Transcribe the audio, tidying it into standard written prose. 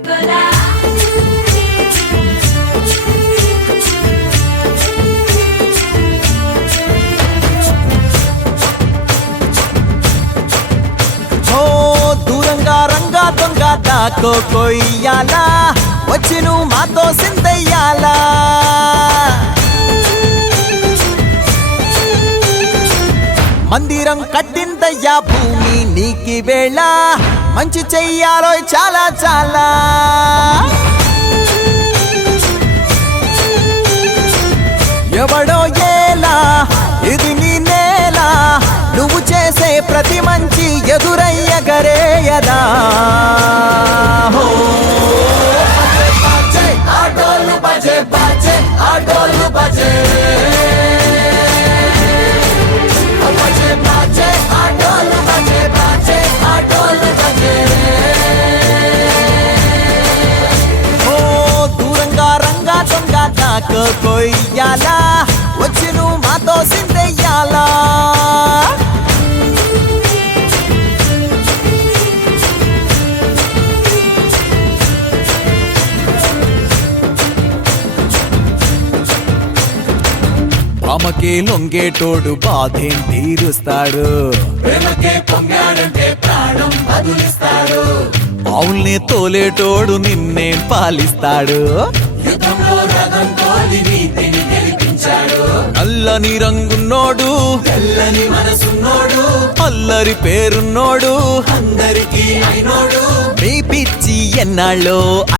గోలా దూరంగా రంగా దొంగ దాకో కొయ్యాలా వచ్చి నువ్వు మాతో సిందయ్యాలా మందిరం కట్టిందయ్యా భూమి నీకి వేళ మంచి చెయ్యాలో చాలా చాలా ఎవడో ఏలా ఇది నీ నేల నువ్వు చేసే ప్రతి మంచి ఎదురయ్యగరేయదా ఆటోలు బజే బజే ఆటోలు బజే దూరంగా రంగా దొంగ దాకో కొయ్యాలా వచ్చి నువ్వు మాతో సిందెయ్యాలా భామకే లొంగేటోడు బాధేం తీరుస్తాడు ఆవుల్ని తోలేటోడు నిన్నే పాలిస్తాడు అల్లని రంగున్నోడు తెల్లని మనసున్నోడు అల్లరి పేరున్నోడు అందరికీ అయినోడు మీ పిచ్చి ఎన్నాళ్ళో